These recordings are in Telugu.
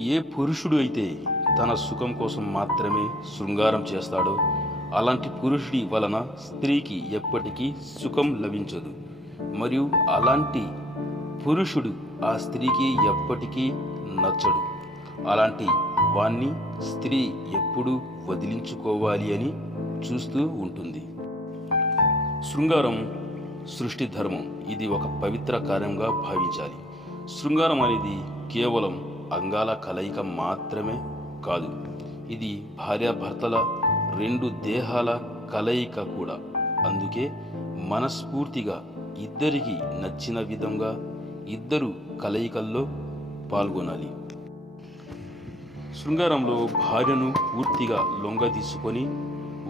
ఏ పురుషుడు అయితే తన సుఖం కోసం మాత్రమే శృంగారం చేస్తాడో అలాంటి పురుషుడి వలన స్త్రీకి ఎప్పటికీ సుఖం లభించదు. మరియు అలాంటి పురుషుడు ఆ స్త్రీకి ఎప్పటికీ నచ్చడు. అలాంటి వాణ్ణి స్త్రీ ఎప్పుడూ వదిలించుకోవాలి అని చూస్తూ ఉంటుంది. శృంగారం సృష్టి ధర్మం. ఇది ఒక పవిత్ర కార్యంగా భావించాలి. శృంగారం అనేది కేవలం అంగాల కలయిక మాత్రమే కాదు, ఇది భార్యాభర్తల రెండు దేహాల కలయిక కూడా. అందుకే మనస్ఫూర్తిగా ఇద్దరికి నచ్చిన విధంగా ఇద్దరు కలయికల్లో పాల్గొనాలి. శృంగారంలో భార్యను పూర్తిగా లొంగ తీసుకొని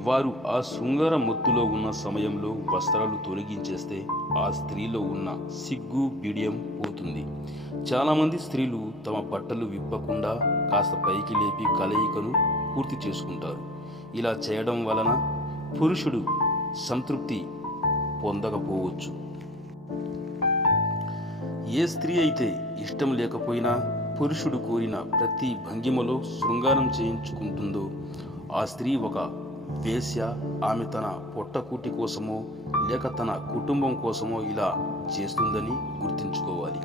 వారు ఆ శృంగార మొత్తులో ఉన్న సమయంలో వస్త్రాలు తొలగించేస్తే ఆ స్త్రీలో ఉన్న సిగ్గు బిడియం పోతుంది. చాలామంది స్త్రీలు తమ బట్టలు విప్పకుండా కాస్త పైకి లేపి కలయికను పూర్తి చేసుకుంటారు. ఇలా చేయడం వలన పురుషుడు సంతృప్తి పొందకపోవచ్చు. ఏ స్త్రీ అయితే ఇష్టం లేకపోయినా పురుషుడు కోరిన ప్రతి భంగిమలో శృంగారం చేయించుకుంటుందో ఆ స్త్రీ ఒక వేశ్య. ఆమె తన పొట్టకూటి కోసమో లేక తన కుటుంబం కోసమో ఇలా చేస్తుందని గుర్తుంచుకోవాలి.